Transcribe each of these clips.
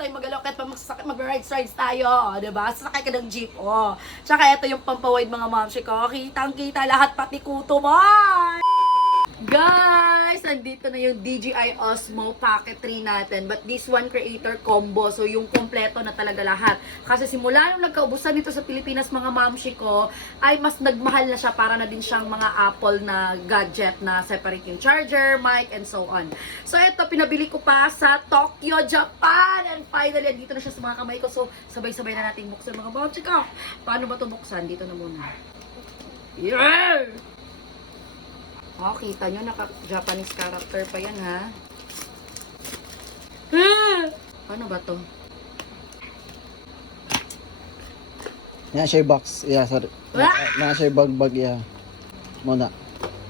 tayo magalaw kahit mag-rides tayo, diba? Sasakay ka ng jeep, oh. Tsaka ito yung pampawide mga mamshi ko. Kitang-kita lahat, pati kuto mo. Guys, andito na yung DJI Osmo Pocket 3 natin. But this one creator combo. So, yung kompleto na talaga lahat. Kasi simula nung nagkaubusan dito sa Pilipinas mga mamshi ko, ay mas nagmahal na siya para na din siyang mga Apple na gadget na separate yung charger, mic, and so on. So, ito, pinabili ko pa sa Tokyo, Japan. And finally, dito na siya sa mga kamay ko. So, sabay-sabay na natin buksan mga mamshi ko. Paano ba ito buksan? Dito na muna. Yeah! Oh, kita nyo, naka-Japanese character pa yan, ha? Ano ba to? Yan siya yung box. Yeah, sorry. Yan siya yung bag, yeah. Muna.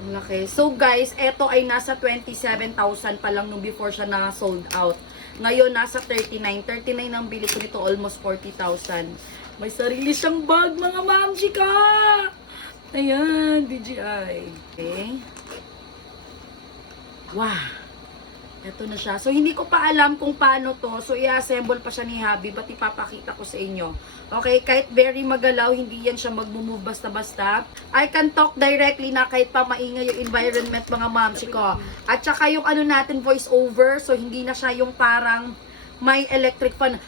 Ang laki. So, guys, eto ay nasa 27,000 pa lang nung before siya na-sold out. Ngayon, nasa 39. 39 ang bili ko nito, almost 40,000. May sarili siyang bag, mga mamshi ka! Ayan, DJI. Okay. Wow. Ito na siya. So, hindi ko pa alam kung paano to. So, i-assemble pa siya ni Habi. Ba't ipapakita ko sa inyo. Okay, kahit very magalaw, hindi yan siya mag-move basta-basta. I can talk directly na kahit pa maingay yung environment, mga mamshi ko. At saka yung ano natin, voice over. So, hindi na siya yung parang may electric fan.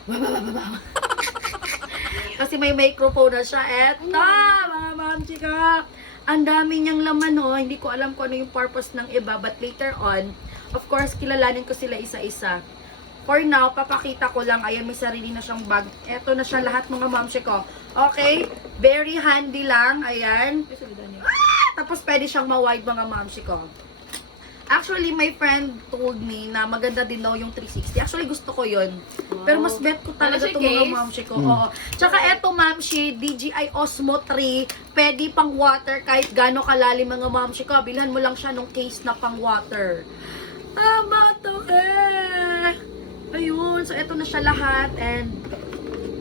Kasi may microphone na siya. Eto, mga mamshi ko. Ang dami niyang laman, oh. Hindi ko alam kung ano yung purpose ng iba. But later on, of course, kilalanin ko sila isa-isa. For now, papakita ko lang. Ayan, may sarili na siyang bag. Eto na siya lahat, mga mamshi ko. Okay? Very handy lang. Ayan. Tapos, pwede siyang ma-wide, mga mamshi ko. Actually, my friend told me na maganda din daw yung 360. Actually, gusto ko yun. Wow. Pero mas bet ko talaga ito mga mamshi ko. Oo. Tsaka eto mamshi, DJI Osmo 3. Pwede pang water kahit gaano kalalim mga mamshi ko. Bilhan mo lang siya nung case na pang water. Tama to eh. Ayun. So, eto na siya lahat. And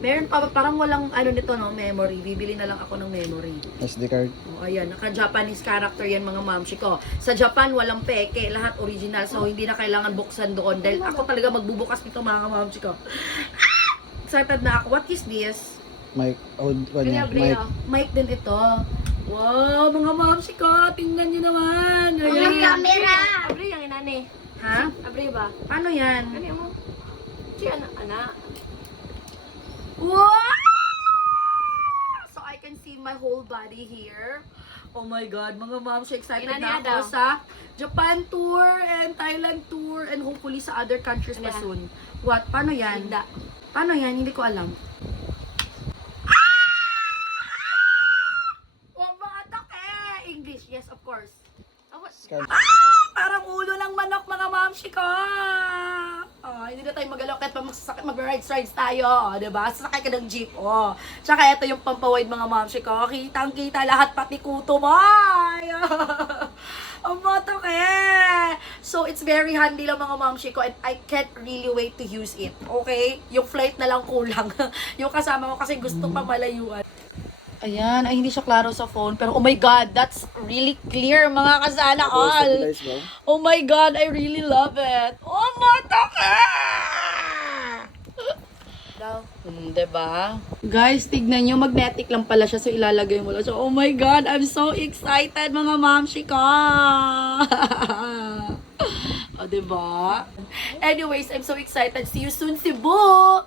meron pa, parang walang ano nito, no, memory. Bibili na lang ako ng memory. SD card. Oh, ayan, naka-Japanese character yan mga mamshi ko. Sa Japan, walang peke, lahat original. So, hindi na kailangan buksan doon. Dahil ako talaga magbubukas nito mga mamshi ko. Ah! Excited na ako. What is this? Mic. Mic din ito. Wow, mga mamshi ko. Tingnan nyo naman. Ang Ayan. camera! Abri yung inani. Ha? Abri ba? Paano yan? Ano mo? Si anak. Wow! So I can see my whole body here. Oh my God, mga moms, excited na ako sa Japan tour and Thailand tour and hopefully sa other countries pa soon. What? Paano yan? Linda. Paano yan? Hindi ko alam. Oh, batak eh! English, yes, of course. Parang ulo ng manok, mga mamshi ko! Oh, hindi na tayo magalaw kahit pa mag-rides tayo, diba? Sasakay ka ng jeep, oh. Tsaka ito yung pampawide mga mamshi ko. Kitang-kita lahat, pati kuto mo! Ang batak eh! So, it's very handy lang mga mamshi ko and I can't really wait to use it, okay? Yung flight na lang kulang. Yung kasama ko kasi gusto pa malayuan. Ayan, ay hindi siya klaro sa phone. Pero oh my God, that's really clear mga kasana all. Oh my God, I really love it. Oh my God! Diba? Guys, tignan nyo, magnetic lang pala siya. So ilalagay mo lang siya. Oh my God, I'm so excited mga mamshi ko. Oh, diba? Anyways, I'm so excited. See you soon, Cebu!